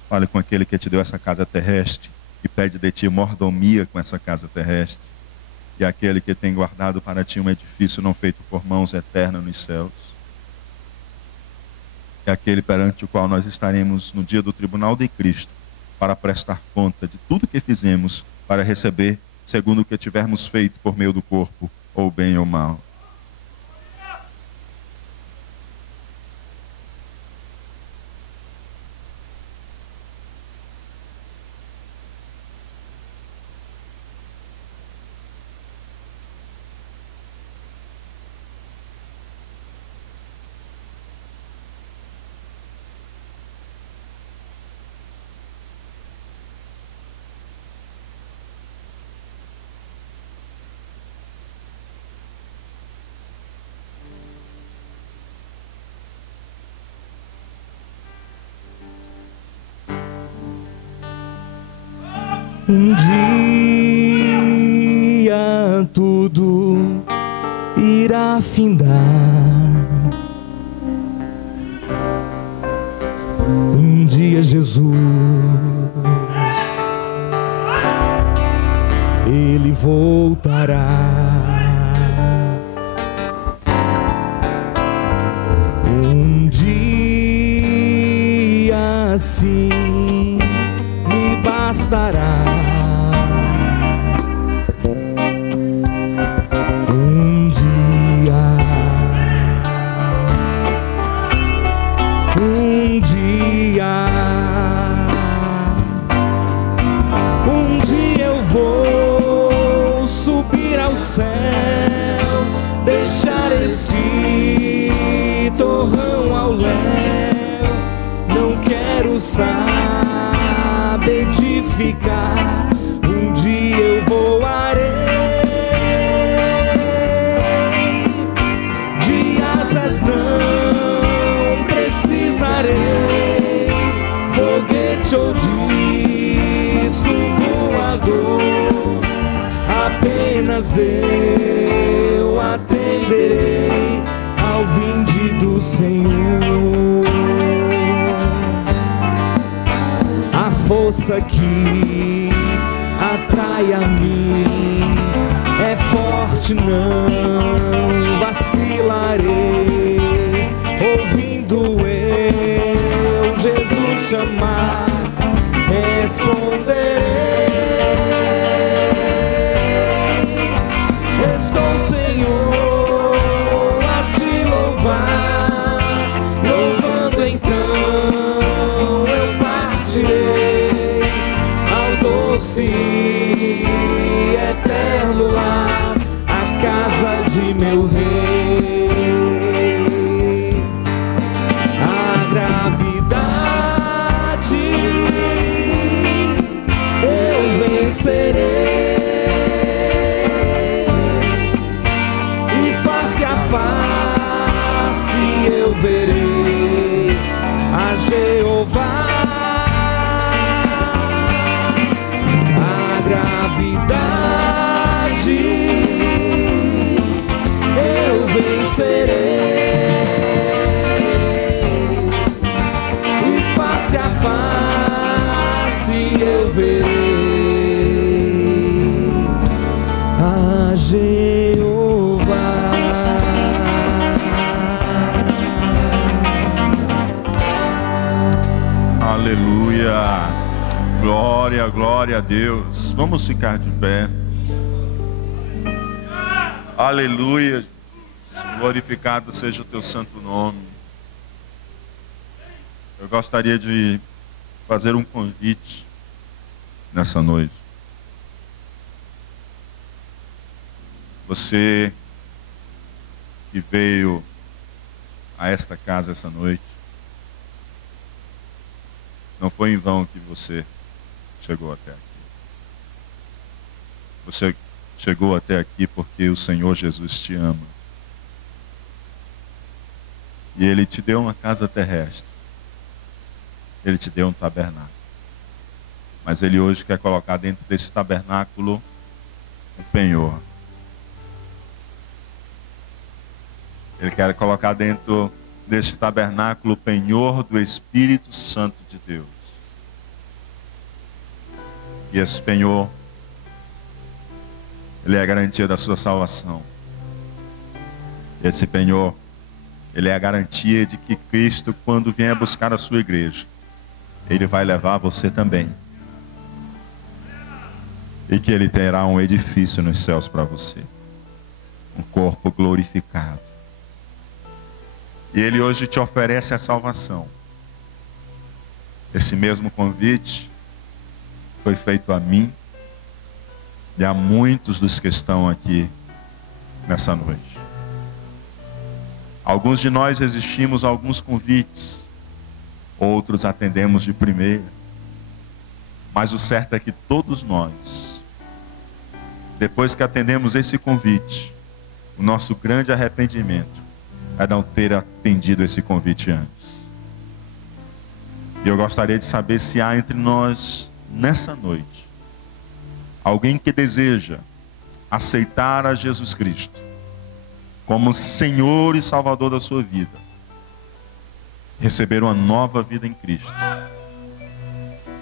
Fale com aquele que te deu essa casa terrestre e pede de ti mordomia com essa casa terrestre. E aquele que tem guardado para ti um edifício não feito por mãos, eterno nos céus. É aquele perante o qual nós estaremos no dia do tribunal de Cristo para prestar conta de tudo que fizemos, para receber segundo o que tivermos feito por meio do corpo, ou bem ou mal. Um dia tudo irá findar. Um dia Jesus, Ele voltará. Um dia sim me bastará. Deixar esse torrão ao léu, não quero saber de ficar. Um dia eu voarei, de asas não precisarei, foguete ou disco voador, apenas eu atenderei ao vinde do Senhor. A força que atrai a mim é forte, não vacilarei. Ouvindo eu Jesus chamar, responderei. Eterno lar, a casa de meu rei. A gravidade eu vencerei, e face a face eu verei a Jeová. Eu vencerei, e face a face eu verei a Jeová. Aleluia, glória, glória a Deus. Vamos ficar de pé. Aleluia, glorificado seja o teu santo nome. Eu gostaria de fazer um convite nessa noite. Você que veio a esta casa essa noite, não foi em vão que você chegou até aqui. Você chegou até aqui porque o Senhor Jesus te ama. E Ele te deu uma casa terrestre. Ele te deu um tabernáculo. Mas Ele hoje quer colocar dentro desse tabernáculo um penhor. Ele quer colocar dentro deste tabernáculo o penhor do Espírito Santo de Deus. E esse penhor, ele é a garantia da sua salvação. Esse penhor, ele é a garantia de que Cristo, quando vier buscar a sua igreja, Ele vai levar você também. E que Ele terá um edifício nos céus para você. Um corpo glorificado. E Ele hoje te oferece a salvação. Esse mesmo convite foi feito a mim e a muitos dos que estão aqui nessa noite. Alguns de nós resistimos a alguns convites, outros atendemos de primeira. Mas o certo é que todos nós, depois que atendemos esse convite, o nosso grande arrependimento é não ter atendido esse convite antes. E eu gostaria de saber se há entre nós, nessa noite, alguém que deseja aceitar a Jesus Cristo como Senhor e Salvador da sua vida, receber uma nova vida em Cristo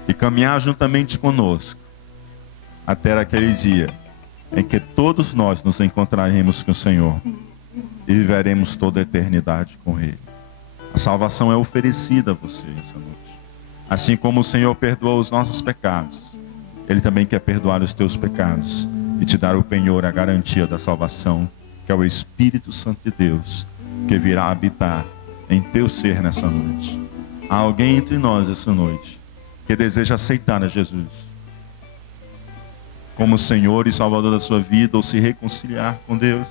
e caminhar juntamente conosco até aquele dia em que todos nós nos encontraremos com o Senhor e viveremos toda a eternidade com Ele. A salvação é oferecida a você essa noite. Assim como o Senhor perdoou os nossos pecados, Ele também quer perdoar os teus pecados e te dar o penhor, a garantia da salvação, que é o Espírito Santo de Deus, que virá habitar em teu ser nessa noite. Há alguém entre nós essa noite que deseja aceitar a Jesus como Senhor e Salvador da sua vida, ou se reconciliar com Deus?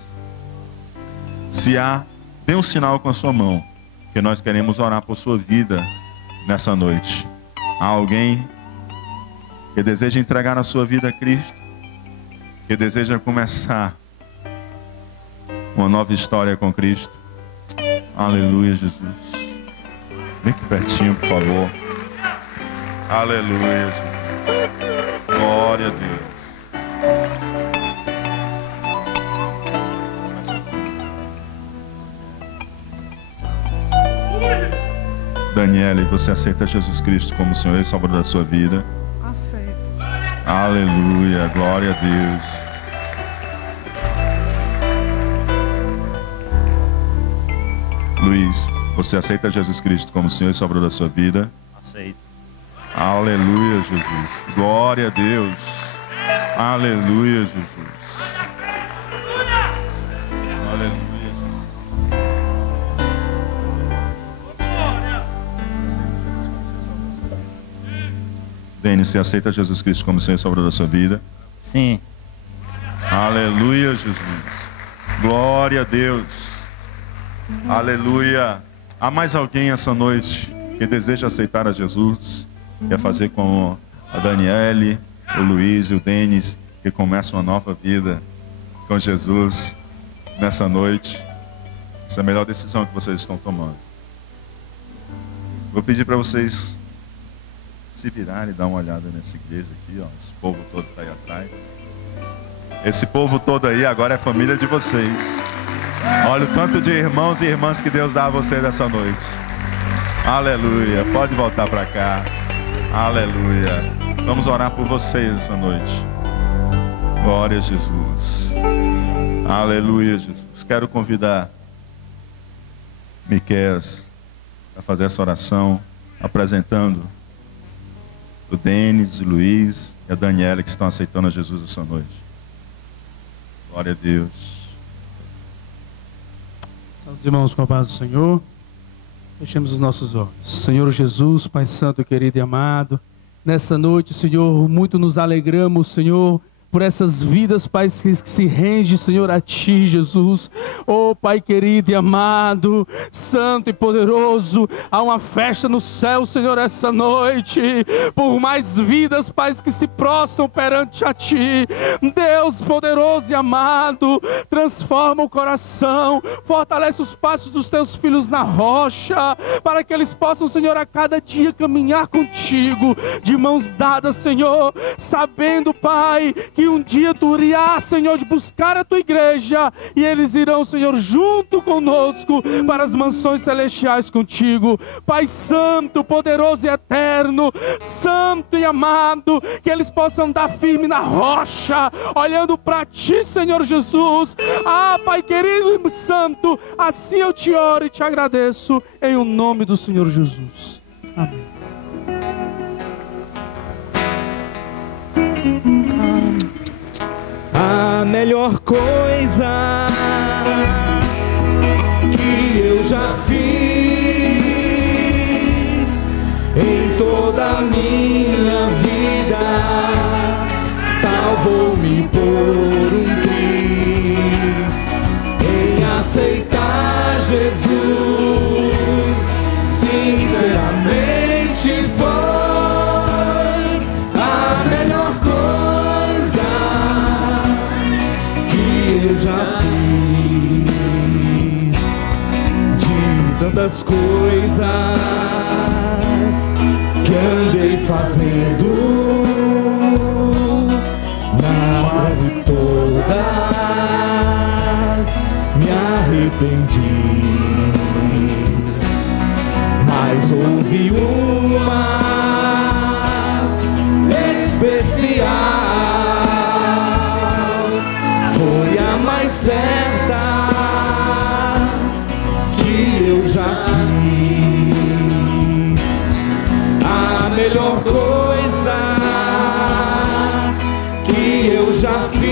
Se há, dê um sinal com a sua mão, que nós queremos orar por sua vida nessa noite. Há alguém que deseja entregar a sua vida a Cristo, que deseja começar uma nova história com Cristo? Aleluia, Jesus. Vem aqui pertinho, por favor. Aleluia, Jesus. Glória a Deus. Daniela, você aceita Jesus Cristo como Senhor e Salvador da sua vida? Aceito. Aleluia, glória a Deus. Luiz, você aceita Jesus Cristo como Senhor e Salvador da sua vida? Aceito. Aleluia, Jesus. Glória a Deus. Aleluia, Jesus. Aleluia, Jesus. Denis, você aceita Jesus Cristo como Senhor e Salvador da sua vida? Sim. Aleluia, Jesus. Glória a Deus. Aleluia. Há mais alguém essa noite que deseja aceitar a Jesus? Quer fazer como a Daniele, o Luiz e o Denis, que começam uma nova vida com Jesus nessa noite? Essa é a melhor decisão que vocês estão tomando. Vou pedir para vocês se virarem e dar uma olhada nessa igreja aqui, ó. Esse povo todo está aí atrás. Esse povo todo aí agora é família de vocês. Olha o tanto de irmãos e irmãs que Deus dá a vocês essa noite. Aleluia. Pode voltar para cá. Aleluia. Vamos orar por vocês essa noite. Glória a Jesus. Aleluia, Jesus. Quero convidar Miqueias a fazer essa oração, apresentando o Denis, o Luiz e a Daniela, que estão aceitando a Jesus essa noite. Glória a Deus. Salve, irmãos, com a paz do Senhor. Fechemos os nossos olhos. Senhor Jesus, Pai Santo, querido e amado, nessa noite, Senhor, muito nos alegramos, Senhor, por essas vidas, Pai, que se rende, Senhor, a Ti, Jesus. Oh, Pai querido e amado, santo e poderoso, há uma festa no céu, Senhor, essa noite, por mais vidas, Pai, que se prostram perante a Ti. Deus poderoso e amado, transforma o coração, fortalece os passos dos Teus filhos na rocha, para que eles possam, Senhor, a cada dia caminhar contigo, de mãos dadas, Senhor, sabendo, Pai, que um dia tu irás, Senhor, de buscar a tua igreja, e eles irão, Senhor, junto conosco para as mansões celestiais contigo. Pai Santo, poderoso e eterno, santo e amado, que eles possam andar firme na rocha, olhando para ti, Senhor Jesus. Ah, Pai querido e santo, assim eu te oro e te agradeço, em o nome do Senhor Jesus. Amém. A melhor coisa que eu já fiz em toda a minha vida, salvou-me por um triz, em aceitar Jesus, sinceramente foi a melhor coisa que eu já fiz. De tantas coisas que andei fazendo, quase todas me arrependi, mas houve uma especial, foi a mais certa que eu já fiz. A melhor coisa que eu já fiz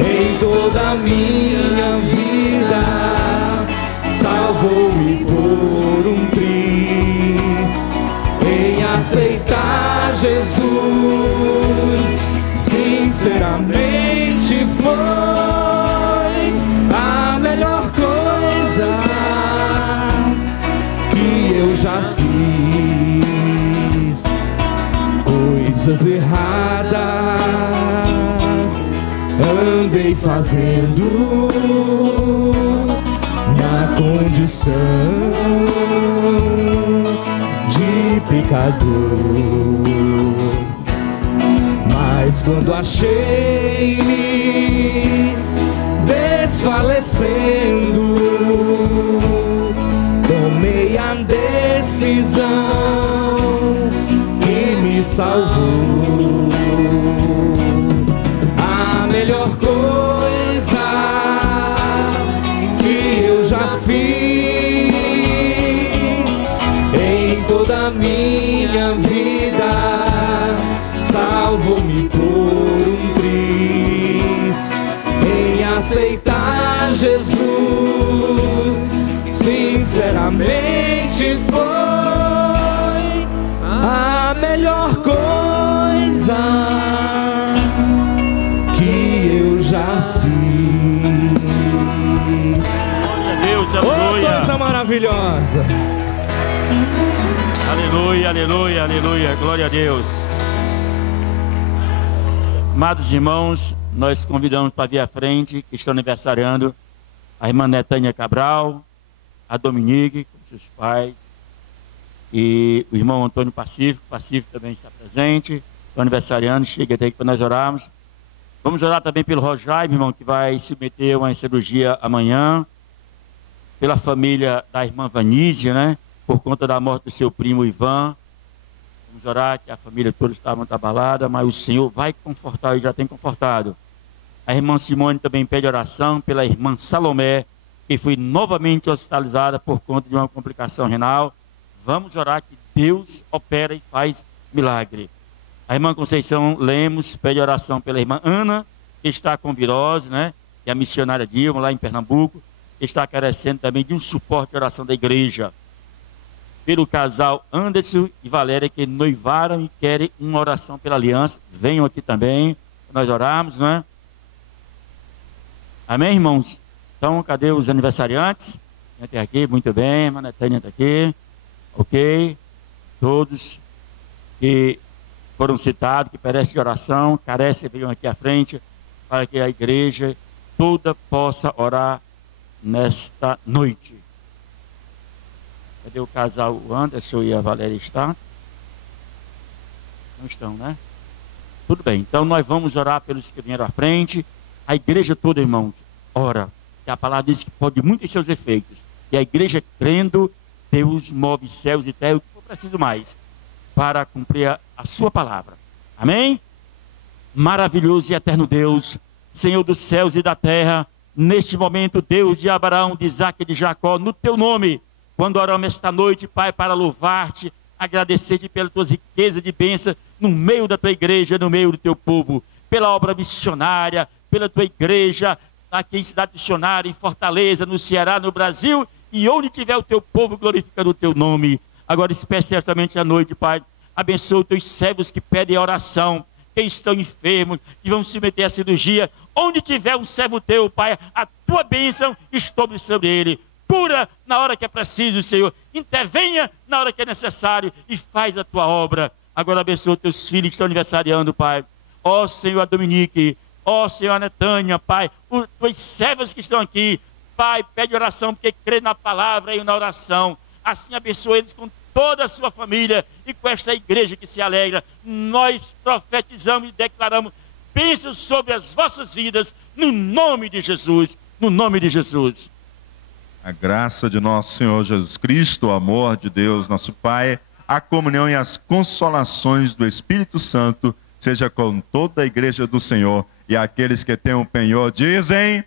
em toda a minha vida, salvou-me por um triz, em aceitar Jesus, sinceramente foi a melhor coisa que eu já fiz. Coisas erradas andei fazendo na condição de pecador, mas quando achei-me desfalecendo, tomei a decisão que me salvou. A melhor coisa que eu já fiz em toda a minha vida, salvou-me por um triz, em aceitar Jesus, sinceramente foi a melhor coisa que eu já fiz. Glória a Deus, Oh, aleluia. coisa maravilhosa. Aleluia, aleluia, aleluia. Glória a Deus. Amados irmãos, nós convidamos para vir à frente, que estão aniversariando, a irmã Netânia Cabral, a Dominique, com seus pais, e o irmão Antônio Pacífico. Pacífico também está presente, o aniversariando. Chega até aqui para nós orarmos. Vamos orar também pelo Rojaime, irmão, que vai submeter uma cirurgia amanhã, pela família da irmã Vanísia, né, por conta da morte do seu primo Ivan. Vamos orar, que a família toda está muito abalada, mas o Senhor vai confortar e já tem confortado. A irmã Simone também pede oração pela irmã Salomé, que foi novamente hospitalizada por conta de uma complicação renal. Vamos orar que Deus opera e faz milagre. A irmã Conceição Lemos pede oração pela irmã Ana, que está com virose, né? Que é a missionária Dilma, lá em Pernambuco, que está carecendo também de um suporte de oração da igreja. Pelo casal Anderson e Valéria, que noivaram e querem uma oração pela aliança. Venham aqui também, nós orarmos, não é? Amém, irmãos? Então, cadê os aniversariantes? Tem aqui, muito bem, a irmã Netânia está aqui. Ok? Todos que foram citados, que merecem de oração, carecem, venham aqui à frente, para que a igreja toda possa orar nesta noite. Cadê o casal Anderson e a Valéria? Não estão, né? Tudo bem, então nós vamos orar pelos que vieram à frente. A igreja toda, irmãos, ora. Que a palavra diz que pode muito em seus efeitos. E a igreja crendo, Deus move céus e terra, o que for preciso mais, para cumprir a sua palavra. Amém? Maravilhoso e eterno Deus, Senhor dos céus e da terra, neste momento, Deus de Abraão, de Isaque e de Jacó, no teu nome, quando oramos esta noite, Pai, para louvar-te, agradecer-te pelas tuas riquezas de bênção no meio da tua igreja, no meio do teu povo, pela obra missionária, pela tua igreja, aqui em Cidade Missionária, em Fortaleza, no Ceará, no Brasil, e onde tiver o teu povo glorificando o teu nome. Agora, especialmente à noite, Pai, abençoa os teus servos que pedem oração, que estão enfermos, que vão se meter à cirurgia. Onde tiver um servo teu, Pai, a tua bênção estou sobre ele. Cura na hora que é preciso, Senhor. Intervenha na hora que é necessário e faz a tua obra. Agora abençoa os teus filhos que estão aniversariando, Pai. Ó Senhor, a Dominique. Ó Senhor, a Netânia, Pai. Os tuas servas que estão aqui. Pai, pede oração porque crê na palavra e na oração. Assim abençoa eles com toda a sua família e com esta igreja que se alegra. Nós profetizamos e declaramos bênçãos sobre as vossas vidas, no nome de Jesus, no nome de Jesus. A graça de nosso Senhor Jesus Cristo, o amor de Deus, nosso Pai, a comunhão e as consolações do Espírito Santo, seja com toda a igreja do Senhor, e aqueles que têm um penhor dizem...